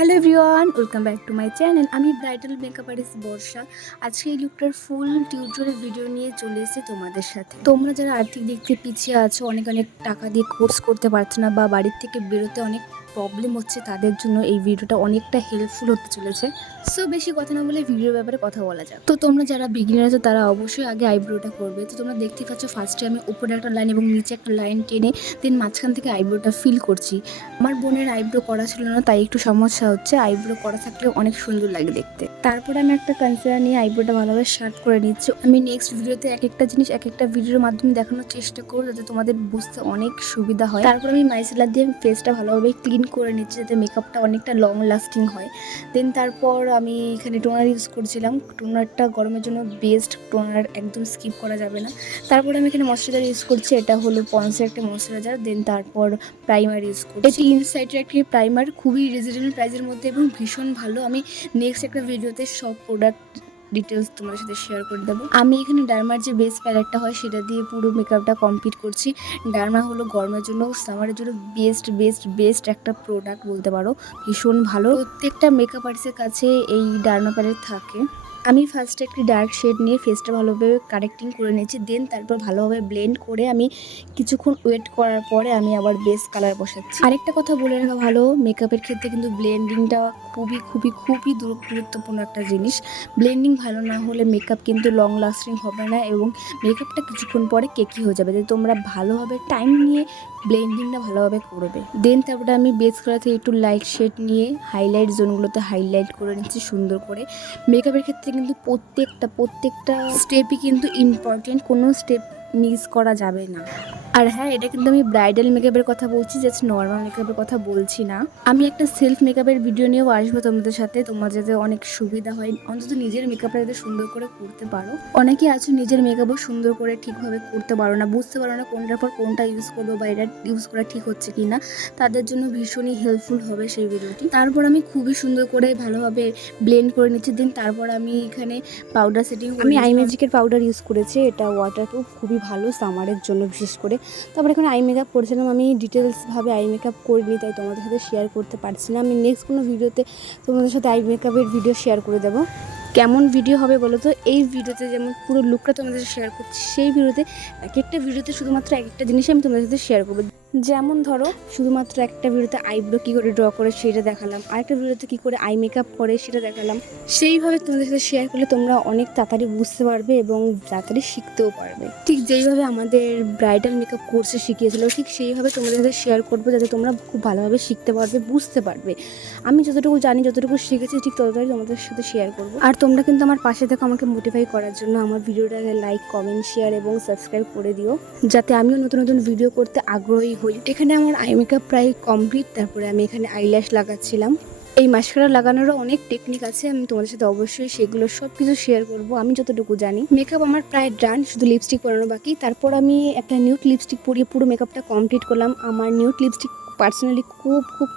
Hello everyone, welcome back to my channel. আমি bridal makeup artist বর্ষা। আজকে এই লুকটার ফুল tutorial video নিয়ে চলে এসেছি তোমাদের সাথে। তোমরা যারা আর্থিক দিক থেকে পিছিয়ে আছো, অনেক টাকা দিয়ে কোর্স করতে পারছো না বা বাড়ির থেকে বেরোতে অনেক প্রবলেম হচ্ছে, তাদের জন্য এই ভিডিওটা অনেকটা হেল্পফুল হতে চলেছে। সো বেশি কথা না বলে ভিডিওর ব্যাপারে কথা বলা যাক। তো তোমরা যারা বিগিনার আছো তারা অবশ্যই আগে আইব্রোটা করবে। তো তোমরা দেখতে পাচ্ছ ফার্স্টে আমি উপরে একটা লাইন এবং নিচে একটা লাইন টেনে দেন মাঝখান থেকে আইব্রোটা ফিল করছি। আমার বোনের আইব্রো করা ছিল না, তাই একটু সমস্যা হচ্ছে। আইব্রো করা থাকলে অনেক সুন্দর লাগে দেখতে। তারপরে আমি একটা কনসিলার নিয়ে আইব্রোটা ভালোভাবে শার্প করে নিচ্ছি। আমি নেক্সট ভিডিওতে এক একটা জিনিস এক একটা ভিডিওর মাধ্যমে দেখানোর চেষ্টা করব, যাতে তোমাদের বুঝতে অনেক সুবিধা হয়। তারপর আমি মাইসেলার দিয়ে ফেসটা ভালোভাবে ক্লিন করে নিচ্ছি, যাতে মেকআপটা অনেকটা লং লাস্টিং হয়। দেন তারপর আমি এখানে টোনার ইউজ করছিলাম। টোনারটা গরমের জন্য বেস্ট, টোনার একদম স্কিপ করা যাবে না। তারপরে আমি এখানে ময়শ্চারাইজার ইউজ করছি, এটা হলো পন্সের একটা ময়শ্চারাইজার। দেন তারপর প্রাইমার ইউজ করছি। এটি ইনসাইটের একটি প্রাইমার, খুবই রিজনেবল প্রাইসের মধ্যে এবং ভীষণ ভালো। আমি নেক্সট একটা ভিডিওতে সব প্রোডাক্ট ডিটেলস তোমাদের সাথে শেয়ার করে দেবো। আমি এখানে ডার্মার যে বেস প্যালেটটা হয় সেটা দিয়ে পুরো মেকআপটা কমপ্লিট করছি। ডার্মা হলো গরমের জন্য, সামারের জন্য বেস্ট একটা প্রোডাক্ট বলতে পারো। ভীষণ ভালো, প্রত্যেকটা মেকআপ আর্টিস্টের কাছে এই ডার্মা প্যালেট থাকে। আমি ফার্স্টে একটি ডার্ক শেড নিয়ে ফেসটা ভালোভাবে কারেক্টিং করে নিয়েছি। দেন তারপর ভালোভাবে ব্লেন্ড করে আমি কিছুক্ষণ ওয়েট করার পরে আমি আবার বেস কালার বসাচ্ছি। আরেকটা কথা বলে রাখা ভালো, মেকআপের ক্ষেত্রে কিন্তু ব্লেন্ডিংটা খুবই গুরুত্বপূর্ণ একটা জিনিস। ব্লেন্ডিং ভালো না হলে মেকআপ কিন্তু লং লাস্টিং হবে না এবং মেকআপটা কিছুক্ষণ পরে কেকি হয়ে যাবে। তোমরা ভালোভাবে টাইম নিয়ে ব্লেন্ডিংটা ভালোভাবে করবে। দেন তারপরে আমি বেস কালার থেকে একটু লাইট শেড নিয়ে হাইলাইট জোনগুলোতে হাইলাইট করে নিচ্ছি সুন্দর করে। মেকআপের ক্ষেত্রে কিন্তু প্রত্যেকটা স্টেপই কিন্তু ইম্পর্টেন্ট, কোনো স্টেপ মিস করা যাবে না। আর হ্যাঁ, এটা কিন্তু আমি ব্রাইডাল মেকআপের কথা বলছি, জাস্ট নর্মাল মেকআপের কথা বলছি না। আমি একটা সেলফ মেকআপের ভিডিও নিয়েও আসবো তোমাদের সাথে, তোমার যাতে অনেক সুবিধা হয়, অন্তত নিজের মেকআপটা যাতে সুন্দর করে করতে পারো। অনেকে আছো নিজের মেকআপও সুন্দর করে ঠিকভাবে করতে পারো না, বুঝতে পারো না কোনটার পর কোনটা ইউজ করবো বা এটা ইউজ করা ঠিক হচ্ছে কি না। তাদের জন্য ভীষণই হেল্পফুল হবে সেই ভিডিওটি। তারপর আমি খুবই সুন্দর করে ভালোভাবে ব্লেন্ড করে নিচ্ছি। দিন তারপর আমি এখানে পাউডার সেটিং, আমি আই ম্যাজিকের পাউডার ইউজ করেছি, এটা ওয়াটারপ্রুফ, খুবই ভালো সামারের জন্য বিশেষ করে। তারপরে এখন আই মেকআপ করেছিলাম, আমি ডিটেলসভাবে আই মেকআপ করিনি, তাই তোমাদের সাথে শেয়ার করতে পারছি না। আমি নেক্সট কোনো ভিডিওতে তোমাদের সাথে আই মেকআপের ভিডিও শেয়ার করে দেবো। কেমন ভিডিও হবে বলো তো? এই ভিডিওতে যেমন পুরো লুকটা তোমাদের সাথে শেয়ার করছি, সেই ভিডিওতে এক একটা ভিডিওতে শুধুমাত্র এক একটা জিনিস আমি তোমাদের সাথে শেয়ার করবো। যেমন ধরো, শুধুমাত্র একটা ভিডিওতে আইব্রো কী করে ড্র করে সেটা দেখালাম, আরেকটা ভিডিওতে কী করে আই মেকআপ করে সেটা দেখালাম। সেইভাবে তোমাদের সাথে শেয়ার করলে তোমরা অনেক তাড়াতাড়ি বুঝতে পারবে এবং তাড়াতাড়ি শিখতেও পারবে। ঠিক যেইভাবে আমাদের ব্রাইডাল মেকআপ কোর্সে শিখিয়েছিল, ঠিক সেইভাবে তোমাদের সাথে শেয়ার করবো, যাতে তোমরা খুব ভালোভাবে শিখতে পারবে, বুঝতে পারবে। আমি যতটুকু জানি, যতটুকু শিখেছি, ঠিক ততটাই তোমাদের সাথে শেয়ার করবো। আর তোমরা কিন্তু আমার পাশে থেকে আমাকে মোটিফাই করার জন্য আমার ভিডিওটাকে লাইক, কমেন্ট, শেয়ার এবং সাবস্ক্রাইব করে দিও, যাতে আমিও নতুন নতুন ভিডিও করতে আগ্রহী হই। এখানে আমার আই মেকআপ প্রায় কমপ্লিট। তারপরে আমি এখানে আইল্যাশ লাগাচ্ছিলাম। এই মাস্কারা লাগানোরও অনেক টেকনিক আছে, আমি তোমাদের সাথে অবশ্যই সেগুলো সব কিছু শেয়ার করবো আমি যতটুকু জানি। মেকআপ আমার প্রায় ডান, শুধু লিপস্টিক পরানো বাকি। তারপর আমি একটা নিউড লিপস্টিক পরিয়ে পুরো মেকআপটা কমপ্লিট করলাম। আমার নিউড লিপস্টিক পার্সোনালি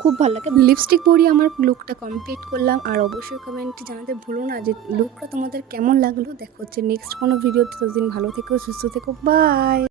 খুব ভালো লাগে। লিপস্টিক পরিয়ে আমার লুকটা কমপ্লিট করলাম। আর অবশ্যই কমেন্টে জানাতে ভুলো না যে লুকটা তোমাদের কেমন লাগলো। দেখা হচ্ছে নেক্সট কোনো ভিডিওতে। ততদিন ভালো থেকো, সুস্থ থেকো, বাই।